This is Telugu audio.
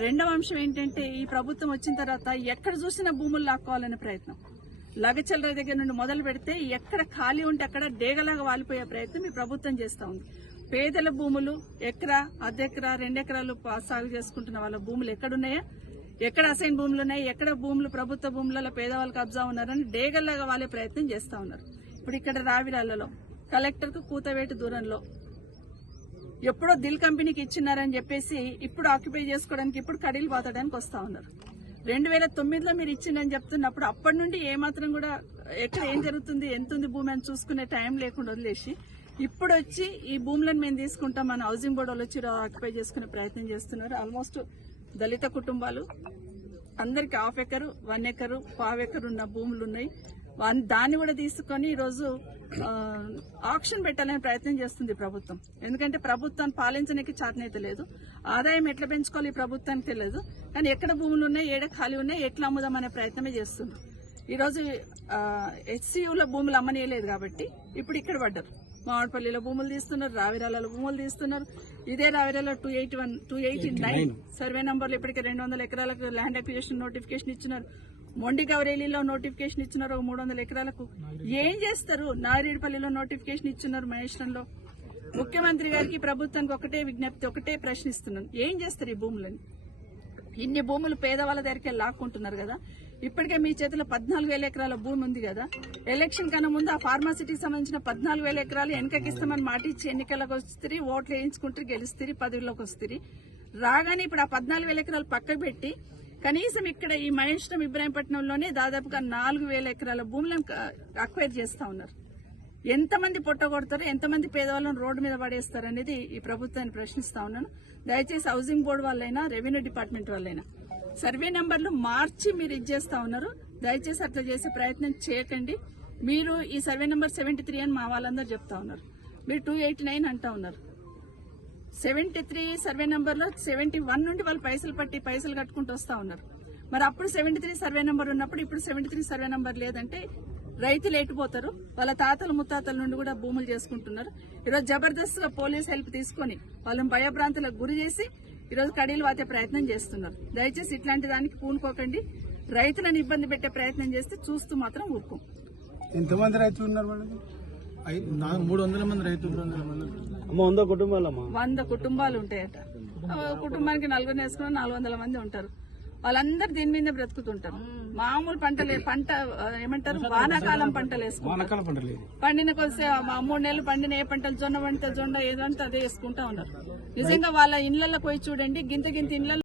రెండవ అంశం ఏంటంటే ఈ ప్రభుత్వం వచ్చిన తర్వాత ఎక్కడ చూసినా భూములు లాక్కోవాలనే ప్రయత్నం. లగచల్లర దగ్గర నుండి మొదలు పెడితే ఎక్కడ ఖాళీ ఉంటే అక్కడ డేగలాగా వాలిపోయే ప్రయత్నం ఈ ప్రభుత్వం చేస్తా ఉంది. పేదల భూములు ఎకరా, అర్ధెకరా, 2 ఎకరాలు సాగు చేసుకుంటున్న వాళ్ళ భూములు ఎక్కడున్నాయా, ఎక్కడ అసైన్ భూములు ఉన్నాయి, ఎక్కడ భూములు ప్రభుత్వ భూములలో పేదవాళ్ళు కబ్జా ఉన్నారని డేగల్లాగా వాలే ప్రయత్నం చేస్తా ఉన్నారు. ఇప్పుడు ఇక్కడ రావిరాలలో కలెక్టర్ కు కూతవేటు దూరంలో ఎప్పుడో దిల్ కంపెనీకి ఇచ్చినారని చెప్పేసి ఇప్పుడు ఆక్యుపై చేసుకోవడానికి ఇప్పుడు కడీలు పోతడానికి వస్తా ఉన్నారు. 2009లో మీరు ఇచ్చిందని చెప్తున్నప్పుడు అప్పటి నుండి ఏమాత్రం కూడా ఎక్కడ ఏం జరుగుతుంది, ఎంత ఉంది భూమి అని చూసుకునే టైం లేకుండా వదిలేసి ఇప్పుడు వచ్చి ఈ భూములను మేము తీసుకుంటాం మన హౌసింగ్ బోర్డు వాళ్ళు వచ్చి ఆక్యుపై చేసుకునే ప్రయత్నం చేస్తున్నారు. ఆల్మోస్ట్ దళిత కుటుంబాలు అందరికి 1/2 ఎకరు, 1 ఎకరు, 1/4 ఎకరు ఉన్న భూములు ఉన్నాయి. దాన్ని కూడా తీసుకొని ఈరోజు ఆక్షన్ పెట్టాలనే ప్రయత్నం చేస్తుంది ప్రభుత్వం. ఎందుకంటే ప్రభుత్వాన్ని పాలించడానికి చేతనైతే లేదు, ఆదాయం ఎట్లా పెంచుకోవాలి ఈ ప్రభుత్వానికి తెలియదు. కానీ ఎక్కడ భూములు ఉన్నాయి, ఏడ ఖాళీ ఉన్నాయి, ఎట్లా అమ్ముదాం అనే ప్రయత్నమే చేస్తుంది. ఈరోజు హెచ్సియులో భూములు అమ్మనేయలేదు కాబట్టి ఇప్పుడు ఇక్కడ పడ్డారు. మామిడిపల్లిలో భూములు తీస్తున్నారు, రావిరాలలో భూములు తీస్తున్నారు. ఇదే రావిరాలో 289 సర్వే నంబర్లు ఇప్పటికే 200 ఎకరాలకు ల్యాండ్ అక్విజిషన్ నోటిఫికేషన్ ఇచ్చినారు. మొండి గవరేలీలో నోటిఫికేషన్ ఇచ్చినారు 300 ఎకరాలకు. ఏం చేస్తారు? నారేడుపల్లిలో నోటిఫికేషన్ ఇచ్చినారు మహేశ్వరంలో. ముఖ్యమంత్రి గారికి ప్రభుత్వానికి ఒకటే విజ్ఞప్తి, ఒకటే ప్రశ్నిస్తున్నాను, ఏం చేస్తారు ఈ భూములని? ఇన్ని భూములు పేదవాళ్ళ దగ్గరికి లాక్కుంటున్నారు కదా. ఇప్పటికే మీ చేతిలో 14,000 ఎకరాల భూమి ఉంది కదా. ఎలక్షన్ కన్నా ముందు ఆ ఫార్మాసిటీకి సంబంధించిన 14,000 ఎకరాలు వెనకకిస్తామని మాట ఇచ్చి ఎన్నికలకు వస్తుంది, ఓట్లు వేయించుకుంటే గెలుస్తుంది, పదవిలోకి వస్తుంది. రాగానే ఇప్పుడు ఆ 14,000 ఎకరాలు పక్కకు పెట్టి కనీసం ఇక్కడ ఈ మహేశ్వరం ఇబ్రాహీంపట్నంలోనే దాదాపుగా 4,000 ఎకరాల భూములను అక్వైర్ చేస్తా ఉన్నారు. ఎంతమంది పొట్టగొడతారో, ఎంతమంది పేదవాళ్ళని రోడ్డు మీద పడేస్తారు అనేది ఈ ప్రభుత్వాన్ని ప్రశ్నిస్తా ఉన్నాను. దయచేసి హౌసింగ్ బోర్డు వాళ్ళైనా, రెవెన్యూ డిపార్ట్మెంట్ వాళ్ళైనా సర్వే నెంబర్లు మార్చి మీరు ఇచ్చేస్తా ఉన్నారు. దయచేసి అట్లా చేసే ప్రయత్నం చేయకండి. మీరు ఈ సర్వే నెంబర్ 73 అని మా వాళ్ళందరూ చెప్తా ఉన్నారు, మీరు 289 అంటా ఉన్నారు. 73 సర్వే నెంబర్లో 71 నుండి వాళ్ళు పైసలు పట్టి పైసలు కట్టుకుంటూ వస్తా ఉన్నారు. మరి అప్పుడు 73 సర్వే నెంబర్ ఉన్నప్పుడు ఇప్పుడు 73 సర్వే నెంబర్ లేదంటే రైతులు ఎటుపోతారు? వాళ్ళ తాతలు ముత్తాతల నుండి కూడా భూములు చేసుకుంటున్నారు. ఈరోజు జబర్దస్త్గా పోలీస్ హెల్ప్ తీసుకుని వాళ్ళని భయభ్రాంతులకు గురి చేసి ఈరోజు కడీలు వాతే ప్రయత్నం చేస్తున్నారు. దయచేసి ఇట్లాంటి దానికి పూనుకోకండి. రైతులను ఇబ్బంది పెట్టే ప్రయత్నం చేస్తే చూస్తూ మాత్రం ఊరుకోం. ఎంతమంది రైతులు ఉన్నారు మేడం? 300 మంది రైతులు. 100 కుటుంబాలు ఉంటాయట. కుటుంబానికి 4 వేసుకుని 400 మంది ఉంటారు. వాళ్ళందరూ దీని మీద బ్రతుకుతుంటారు. మామూలు పంటలు ఏమంటారు, వానాకాలం పంటలు వేసుకుంటారు. పండిన కొద్ది 3 నెలలు పండిన ఏ పంటలు, జొన్న పంట జొన్న, ఏదంటే అదే వేసుకుంటా ఉన్నారు. నిజంగా వాళ్ళ ఇళ్లలో పోయి చూడండి, గింత ఇండ్లలో